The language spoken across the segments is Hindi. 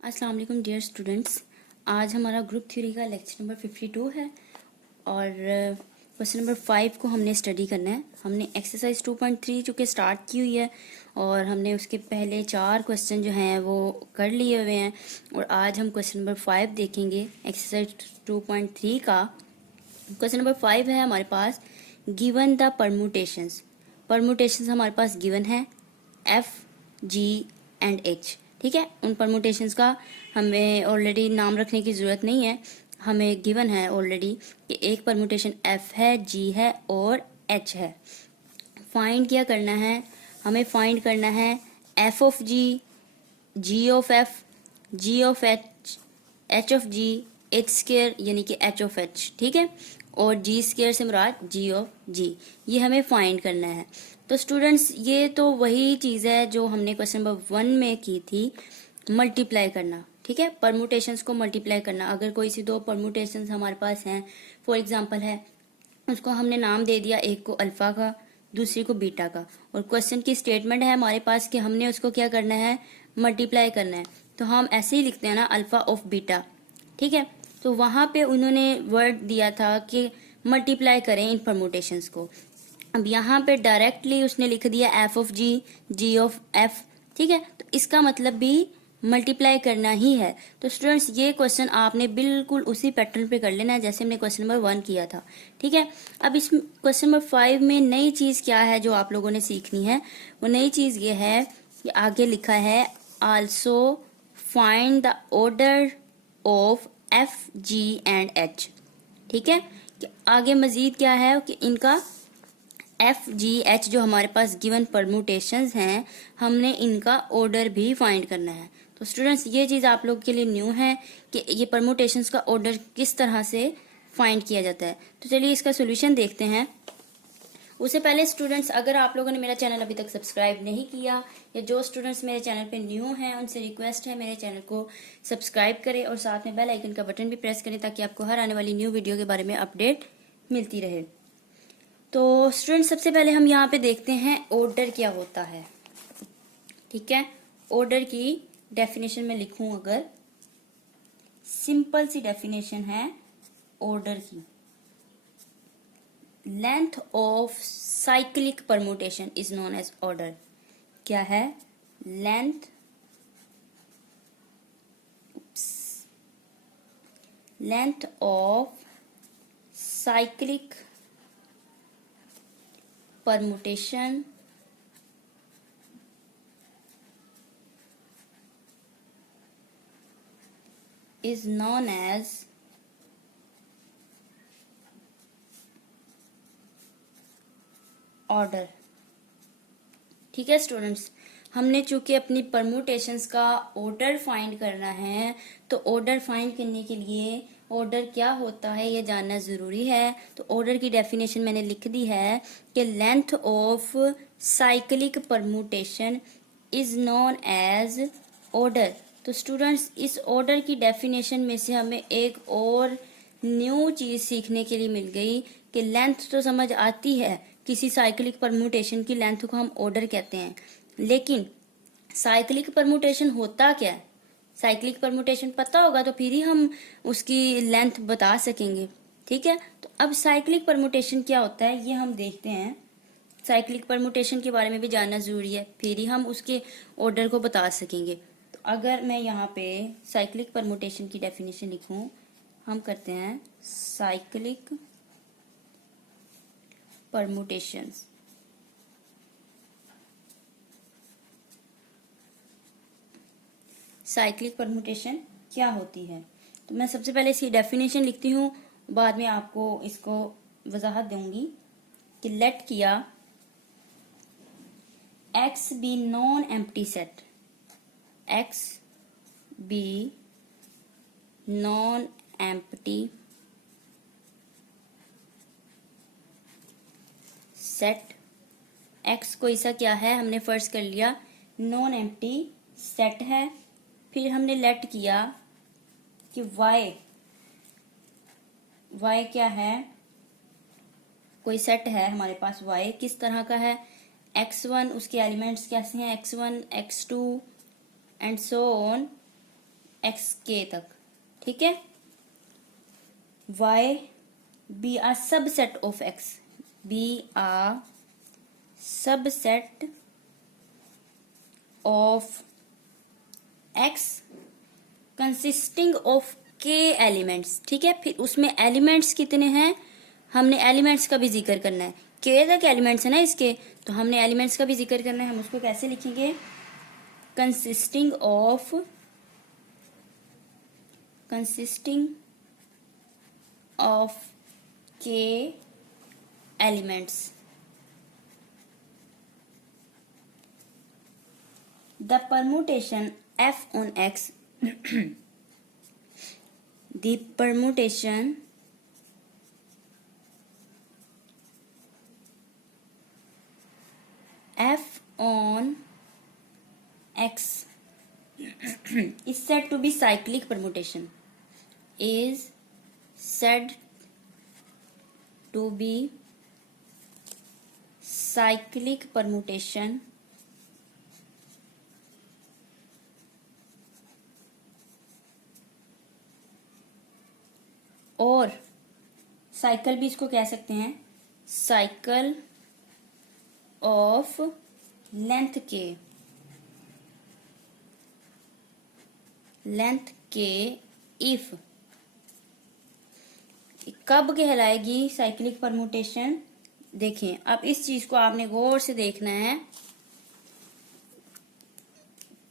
अस्सलाम वालेकुम डियर स्टूडेंट्स। आज हमारा ग्रुप थ्योरी का लेक्चर नंबर 52 है और क्वेश्चन नंबर 5 को हमने स्टडी करना है। हमने एक्सरसाइज 2.3 चूँकि स्टार्ट की हुई है और हमने उसके पहले 4 क्वेश्चन जो हैं वो कर लिए हुए हैं और आज हम क्वेश्चन नंबर 5 देखेंगे एक्सरसाइज 2.3 का। क्वेश्चन नंबर 5 है हमारे पास, गिवन द परमुटेशंस। परमुटेशंस हमारे पास गिवन है एफ, जी एंड एच। ठीक है, उन परमुटेशंस का हमें ऑलरेडी नाम रखने की ज़रूरत नहीं है, हमें गिवन है ऑलरेडी कि एक परमुटेशन एफ है, जी है और एच है। फाइंड क्या करना है, हमें फाइंड करना है F of G of F, G of H of G, H square यानी कि एच ऑफ एच। ठीक है, और जी स्क्वायर से मुराद जी ऑफ जी, ये हमें फाइंड करना है। तो स्टूडेंट्स ये तो वही चीज़ है जो हमने क्वेश्चन नंबर 1 में की थी, मल्टीप्लाई करना। ठीक है, परमुटेशंस को मल्टीप्लाई करना। अगर कोई सी दो परमुटेशंस हमारे पास हैं, फॉर एग्जांपल है, उसको हमने नाम दे दिया, एक को अल्फा का दूसरी को बीटा का, और क्वेश्चन की स्टेटमेंट है हमारे पास कि हमने उसको क्या करना है, मल्टीप्लाई करना है। तो हम ऐसे ही लिखते हैं ना, अल्फा ऑफ बीटा। ठीक है, तो वहां पे उन्होंने वर्ड दिया था कि मल्टीप्लाई करें इन परमुटेशंस को। अब यहाँ पे डायरेक्टली उसने लिख दिया F of G of F. ठीक है, तो इसका मतलब भी मल्टीप्लाई करना ही है। तो स्टूडेंट्स ये क्वेश्चन आपने बिल्कुल उसी पैटर्न पे कर लेना है जैसे हमने क्वेश्चन नंबर 1 किया था। ठीक है, अब इस क्वेश्चन नंबर 5 में नई चीज क्या है जो आप लोगों ने सीखनी है, वो नई चीज ये है कि आगे लिखा है also find the order of F, G and H. ठीक है, कि आगे मजीद क्या है कि इनका एफ, जी, एच जो हमारे पास गिवन परमुटेशंस हैं, हमने इनका ऑर्डर भी फाइंड करना है। तो स्टूडेंट्स ये चीज़ आप लोग के लिए न्यू है कि ये परमुटेशंस का ऑर्डर किस तरह से फाइंड किया जाता है। तो चलिए इसका सोल्यूशन देखते हैं। उससे पहले स्टूडेंट्स, अगर आप लोगों ने मेरा चैनल अभी तक सब्सक्राइब नहीं किया या जो स्टूडेंट्स मेरे चैनल पे न्यू हैं उनसे रिक्वेस्ट है मेरे चैनल को सब्सक्राइब करें और साथ में बेल आइकन का बटन भी प्रेस करें ताकि आपको हर आने वाली न्यू वीडियो के बारे में अपडेट मिलती रहे। तो स्टूडेंट सबसे पहले हम यहाँ पे देखते हैं ऑर्डर क्या होता है। ठीक है, ऑर्डर की डेफिनेशन में लिखूं, अगर सिंपल सी डेफिनेशन है ऑर्डर की, length of cyclic permutation is known as order. क्या है, length of cyclic permutation is known as order. ठीक है स्टूडेंट्स, हमने चूंकि अपनी परमुटेशंस का ऑर्डर फाइंड करना है, तो ऑर्डर फाइंड करने के लिए ऑर्डर क्या होता है ये जानना जरूरी है। तो ऑर्डर की डेफिनेशन मैंने लिख दी है कि length of cyclic permutation is known as order. तो स्टूडेंट्स इस ऑर्डर की डेफिनेशन में से हमें एक और न्यू चीज सीखने के लिए मिल गई कि लेंथ तो समझ आती है, किसी साइक्लिक परमुटेशन की लेंथ को हम ऑर्डर कहते हैं, लेकिन साइक्लिक परमुटेशन होता क्या है, साइक्लिक परमुटेशन पता होगा तो फिर ही हम उसकी लेंथ बता सकेंगे। ठीक है, तो अब साइक्लिक परमुटेशन क्या होता है ये हम देखते हैं। साइक्लिक परमुटेशन के बारे में भी जानना जरूरी है, फिर ही हम उसके ऑर्डर को बता सकेंगे। तो अगर मैं यहाँ पे साइक्लिक परमुटेशन की डेफिनेशन लिखूं, हम करते हैं साइक्लिक परमुटेशंस। साइक्लिक परमुटेशन क्या होती है, तो मैं सबसे पहले इसकी डेफिनेशन लिखती हूँ, बाद में आपको इसको वजाहत दूंगी कि लेट किया X be non empty set, X be non empty set. X को ऐसा क्या है, हमने फर्ज कर लिया नॉन एम्प्टी सेट है, फिर हमने लेट किया कि वाई क्या है, कोई सेट है हमारे पास वाई, किस तरह का है, x1 उसके एलिमेंट्स कैसे हैं, x1 x2 and so on x के तक, ठीक है। Y be a subset of X, be a subset of X consisting of K elements, ठीक है। फिर उसमें एलिमेंट्स कितने हैं, हमने एलिमेंट्स का भी जिक्र करना है। के तक एलिमेंट्स है ना इसके, तो हमने एलिमेंट्स का भी जिक्र करना है। हम उसको कैसे लिखेंगे, consisting of K elements. The permutation f on x the permutation f on x is said to be cyclic permutation, is said to be cyclic permutation और साइकिल भी इसको कह सकते हैं, साइकिल ऑफ लेंथ के इफ। कब कहलाएगी साइक्लिक परमुटेशन, देखें अब इस चीज को आपने गौर से देखना है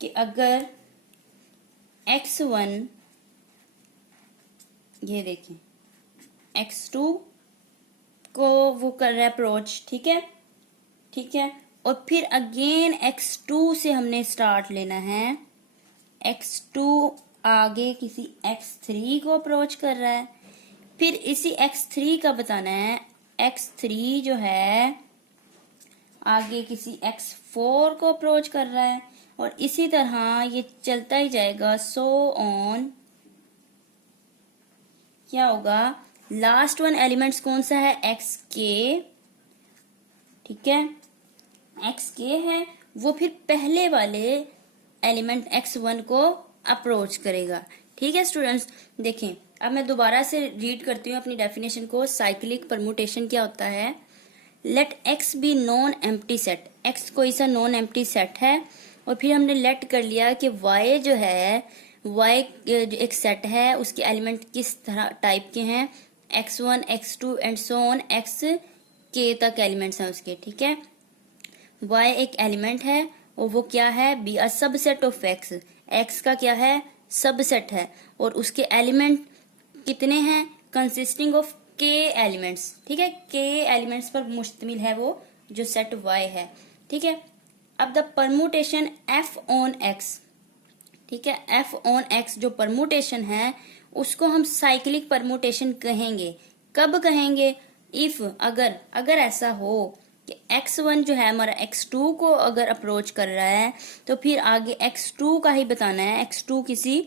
कि अगर x1, ये देखें x2 को वो कर रहा है अप्रोच, ठीक है, ठीक है। और फिर अगेन x2 से हमने स्टार्ट लेना है, x2 आगे किसी x3 को अप्रोच कर रहा है, फिर इसी x3 का बताना है, x3 जो है आगे किसी x4 को अप्रोच कर रहा है, और इसी तरह ये चलता ही जाएगा, सो ऑन। क्या होगा, लास्ट वन एलिमेंट्स कौन सा है, एक्स के, ठीक है, एक्स के है, वो फिर पहले वाले एलिमेंट x1 को अप्रोच करेगा, ठीक है स्टूडेंट्स। देखें अब मैं दोबारा से रीड करती हूँ अपनी डेफिनेशन को। साइक्लिक परमुटेशन क्या होता है, let x be non empty set, x कोई सा नॉन एम्प्टी सेट है, और फिर हमने लेट कर लिया कि y जो है, y एक सेट है, उसके एलिमेंट किस तरह टाइप के हैं, x1 x2 and so on x के तक एलिमेंट्स हैं उसके, ठीक है। y एक एलिमेंट है और वो क्या है, be a subset of x, x का क्या है, सबसेट है, और उसके एलिमेंट कितने हैं, कंसिस्टिंग ऑफ के एलिमेंट्स, ठीक है। के एलिमेंट्स पर मुश्तमिल है वो जो सेट y है, ठीक है। अब the permutation f on x, ठीक है, f ऑन x जो परमुटेशन है उसको हम साइक्लिक परमुटेशन कहेंगे। कब कहेंगे, इफ अगर ऐसा हो कि x1 जो है हमारा x2 को अगर अप्रोच कर रहा है, तो फिर आगे x2 का ही बताना है, x2 किसी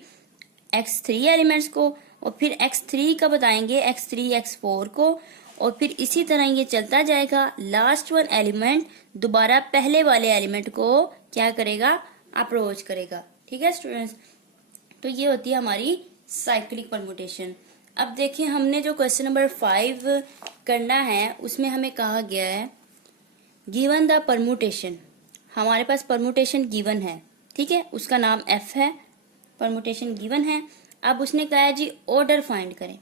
x3 एलिमेंट्स को, और फिर x3 का बताएंगे x3 x4 को, और फिर इसी तरह ये चलता जाएगा। लास्ट वन एलिमेंट दोबारा पहले वाले एलिमेंट को क्या करेगा, अप्रोच करेगा, ठीक है स्टूडेंट्स। तो ये होती है हमारी साइक्लिक परमुटेशन। अब देखिए हमने जो क्वेश्चन नंबर 5 करना है उसमें हमें कहा गया है गिवन द परमुटेशन, हमारे पास परमुटेशन गिवन है, ठीक है, उसका नाम f है, परमुटेशन गिवन है। अब उसने कहा है जी ऑर्डर फाइंड करें,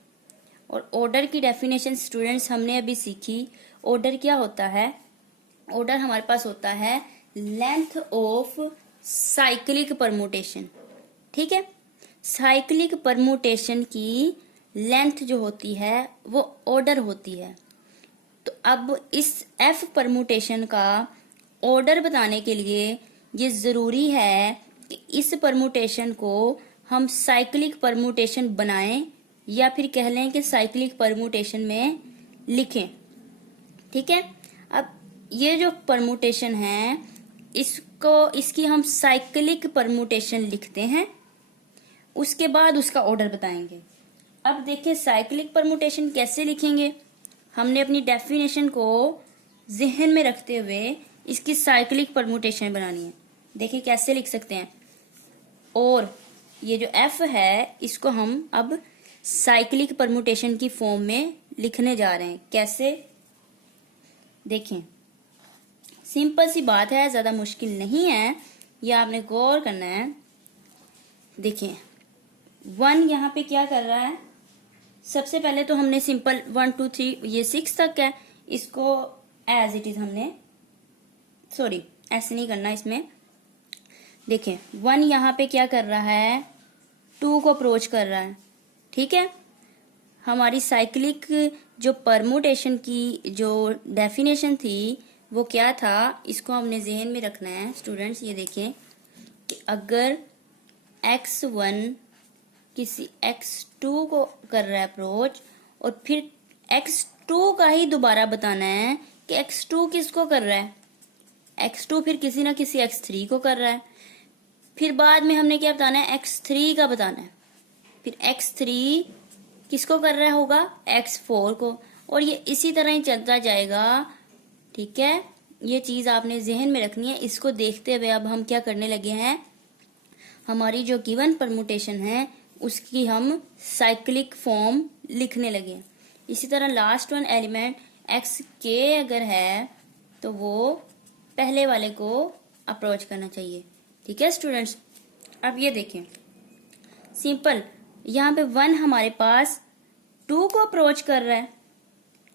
और ऑर्डर की डेफिनेशन स्टूडेंट्स हमने अभी सीखी। ऑर्डर क्या होता है, ऑर्डर हमारे पास होता है लेंथ ऑफ साइक्लिक परमुटेशन, ठीक है। साइक्लिक परमुटेशन की लेंथ जो होती है वो ऑर्डर होती है। तो अब इस f परमुटेशन का ऑर्डर बताने के लिए ये जरूरी है कि इस परमुटेशन को हम साइक्लिक परमुटेशन बनाएं, या फिर कह लें कि साइक्लिक परमुटेशन में लिखें, ठीक है। अब ये जो परमुटेशन है इसकी हम साइक्लिक परमुटेशन लिखते हैं, उसके बाद उसका ऑर्डर बताएंगे। अब देखिए साइक्लिक परमुटेशन कैसे लिखेंगे, हमने अपनी डेफिनेशन को जहन में रखते हुए इसकी साइक्लिक परमुटेशन बनानी है। देखिए कैसे लिख सकते हैं, और ये जो f है इसको हम अब साइक्लिक परमुटेशन की फॉर्म में लिखने जा रहे हैं। कैसे, देखें, सिंपल सी बात है, ज्यादा मुश्किल नहीं है, ये आपने गौर करना है। देखें 1 यहाँ पे क्या कर रहा है, सबसे पहले तो हमने सिंपल 1 2 3 ये 6 तक है, इसको एज इट इज हमने, सॉरी ऐसे नहीं करना इसमें। देखें 1 यहाँ पे क्या कर रहा है, 2 को अप्रोच कर रहा है, ठीक है। हमारी साइक्लिक जो परमुटेशन की जो डेफिनेशन थी वो क्या था, इसको हमने जहन में रखना है स्टूडेंट्स। ये देखें कि अगर x1 किसी x2 को कर रहा है अप्रोच, और फिर x2 का ही दोबारा बताना है कि x2 किसको कर रहा है, x2 फिर किसी ना किसी x3 को कर रहा है, फिर बाद में हमने क्या बताना है, x3 का बताना है, फिर x3 किसको कर रहा होगा, x4 को, और ये इसी तरह ही चलता जाएगा, ठीक है। ये चीज आपने जहन में रखनी है। इसको देखते हुए अब हम क्या करने लगे हैं, हमारी जो गिवन परमुटेशन है उसकी हम साइक्लिक फॉर्म लिखने लगे हैं। इसी तरह लास्ट वन एलिमेंट एक्स के अगर है तो वो पहले वाले को अप्रोच करना चाहिए, ठीक है स्टूडेंट्स। अब ये देखें सिंपल, यहाँ पे 1 हमारे पास 2 को अप्रोच कर रहा है,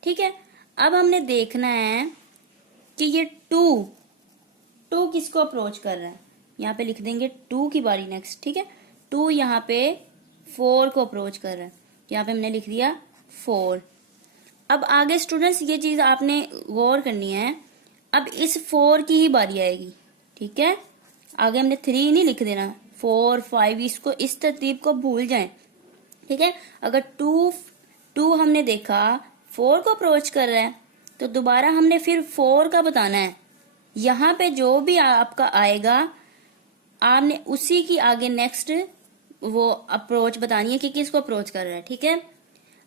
ठीक है। अब हमने देखना है कि ये 2 किसको अप्रोच कर रहा है, यहाँ पे लिख देंगे 2 की बारी नेक्स्ट, ठीक है। 2 यहाँ पे 4 को अप्रोच कर रहा है, यहाँ पे हमने लिख दिया 4। अब आगे स्टूडेंट्स ये चीज आपने गौर करनी है, अब इस 4 की ही बारी आएगी, ठीक है। आगे हमने 3 नहीं लिख देना, 4 5 इसको इस तरतीब को भूल जाएं, ठीक है। अगर 2 हमने देखा 4 को अप्रोच कर रहा है तो दोबारा हमने फिर 4 का बताना है। यहाँ पे जो भी आपका आएगा आपने उसी की आगे नेक्स्ट वो अप्रोच बतानी है कि किसको अप्रोच कर रहा है, ठीक है।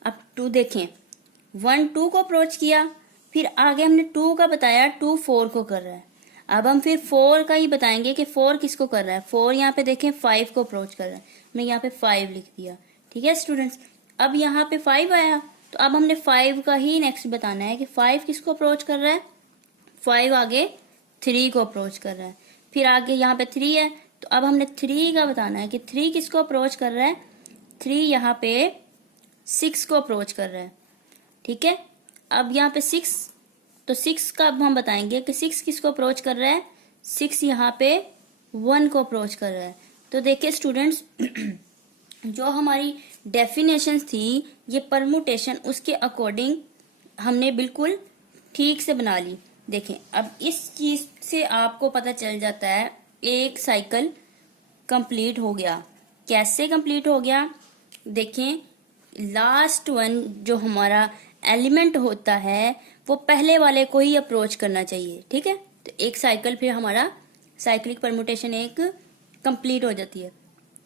अब 2 देखें, 1 2 को अप्रोच किया, फिर आगे हमने 2 का बताया, 2 4 को कर रहा है। अब हम फिर 4 का ही बताएंगे कि 4 किसको कर रहा है। 4 यहाँ पे देखें 5 को अप्रोच कर रहा है, हमने यहाँ पे 5 लिख दिया, ठीक है स्टूडेंट्स। अब यहाँ पे 5 आया तो अब हमने 5 का ही नेक्स्ट बताना है कि 5 किसको अप्रोच कर रहा है, 5 आगे 3 को अप्रोच कर रहा है, फिर आगे यहाँ पे 3 है तो अब हमने 3 का बताना है कि 3 किसको अप्रोच कर रहा है, 3 यहाँ पे 6 को अप्रोच कर रहा है, ठीक है। अब यहाँ पे 6 तो 6 का अब हम बताएंगे कि 6 किसको अप्रोच कर रहा है, 6 यहाँ पे 1 को अप्रोच कर रहा है। तो देखिए स्टूडेंट्स जो हमारी डेफिनेशन थी ये परमुटेशन उसके अकॉर्डिंग हमने बिल्कुल ठीक से बना ली। देखें अब इस चीज से आपको पता चल जाता है एक साइकिल कंप्लीट हो गया। कैसे कंप्लीट हो गया, देखें लास्ट वन जो हमारा एलिमेंट होता है वो पहले वाले को ही अप्रोच करना चाहिए, ठीक है। तो एक साइकिल फिर हमारा साइक्लिक परमुटेशन एक कंप्लीट हो जाती है।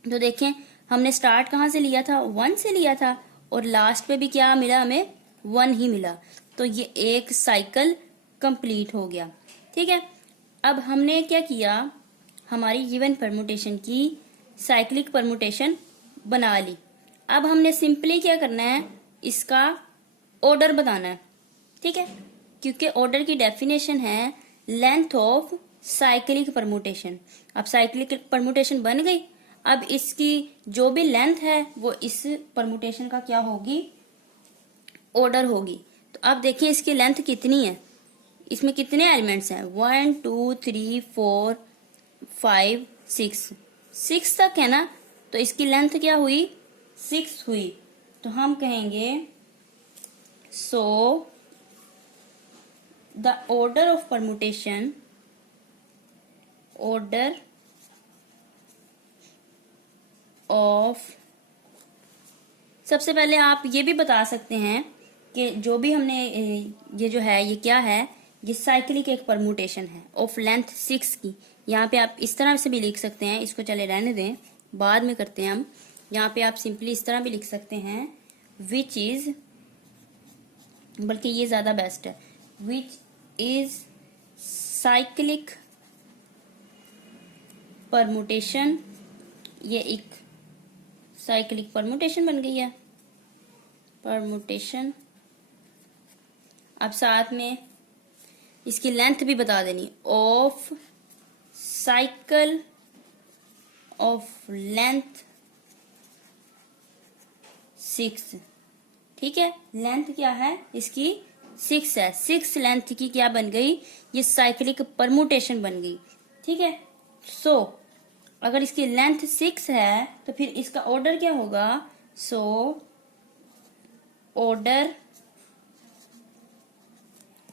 तो देखें हमने स्टार्ट कहाँ से लिया था, 1 से लिया था, और लास्ट पे भी क्या मिला, हमें 1 ही मिला। तो ये एक साइकिल कंप्लीट हो गया, ठीक है। अब हमने क्या किया, हमारी गिवन परमुटेशन की साइक्लिक परमुटेशन बना ली। अब हमने सिंपली क्या करना है, इसका ऑर्डर बताना है, ठीक है, क्योंकि ऑर्डर की डेफिनेशन है लेंथ ऑफ साइक्लिक परमुटेशन। अब साइक्लिक परमुटेशन बन गई, अब इसकी जो भी लेंथ है वो इस परमुटेशन का क्या होगी, ऑर्डर होगी। तो अब देखिए इसकी लेंथ कितनी है, इसमें कितने एलिमेंट्स हैं, 1 2 3 4 5 6 तक है ना। तो इसकी लेंथ क्या हुई, 6 हुई। तो हम कहेंगे so the order of permutation, order of, सबसे पहले आप ये भी बता सकते हैं कि जो भी हमने ये जो है ये क्या है, ये साइक्लिक एक परमुटेशन है ऑफ लेंथ 6 की। यहाँ पे आप इस तरह से भी लिख सकते हैं, इसको चले रहने दें बाद में करते हैं हम। यहाँ पे आप सिंपली इस तरह भी लिख सकते हैं विच इज, बल्कि ये ज्यादा बेस्ट है, विच इज साइक्लिक परमुटेशन, ये एक साइक्लिक परमुटेशन बन गई है, परमुटेशन। अब साथ में इसकी लेंथ भी बता देनी, ऑफ साइकिल ऑफ लेंथ 6। ठीक है, लेंथ क्या है इसकी 6 है। 6 लेंथ की क्या बन गई, ये साइक्लिक परमुटेशन बन गई। ठीक है, सो अगर इसकी लेंथ 6 है तो फिर इसका ऑर्डर क्या होगा, so order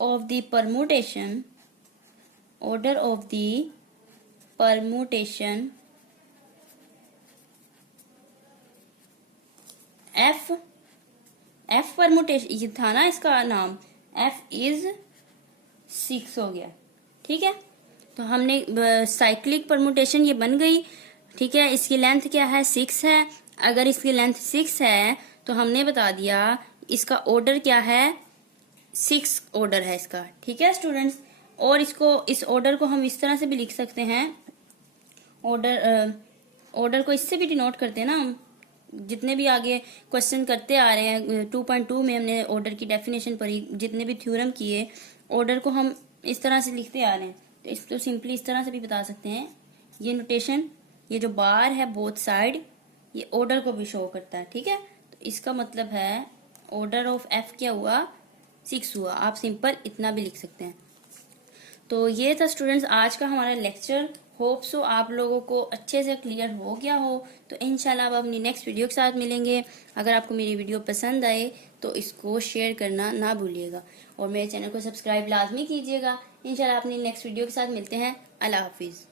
of the permutation, order of the permutation F permutation, ये था ना इसका नाम, एफ इज 6 हो गया। ठीक है, तो हमने साइक्लिक परमुटेशन ये बन गई। ठीक है, इसकी लेंथ क्या है 6 है। अगर इसकी लेंथ 6 है तो हमने बता दिया इसका ऑर्डर क्या है, 6 ऑर्डर है इसका। ठीक है स्टूडेंट्स, और इसको, इस ऑर्डर को हम इस तरह से भी लिख सकते हैं, ऑर्डर को इससे भी डिनोट करते हैं ना हम, जितने भी आगे क्वेश्चन करते आ रहे हैं 2.2 में हमने ऑर्डर की डेफिनेशन पढ़ी, जितने भी थ्योरम किए, ऑर्डर को हम इस तरह से लिखते आ रहे हैं। तो इसको सिंपली इस तरह से भी बता सकते हैं, ये नोटेशन, ये जो बार है बोथ साइड, ये ऑर्डर को भी शो करता है। ठीक है, तो इसका मतलब है ऑर्डर ऑफ एफ क्या हुआ, 6 हुआ। आप सिंपल इतना भी लिख सकते हैं। तो ये था स्टूडेंट्स आज का हमारा लेक्चर। होप सो आप लोगों को अच्छे से क्लियर हो गया हो। तो इंशाल्लाह अब अपनी नेक्स्ट वीडियो के साथ मिलेंगे। अगर आपको मेरी वीडियो पसंद आए तो इसको शेयर करना ना भूलिएगा और मेरे चैनल को सब्सक्राइब लाजमी कीजिएगा। इंशाल्लाह अपनी नेक्स्ट वीडियो के साथ मिलते हैं। अल्लाह हाफिज़।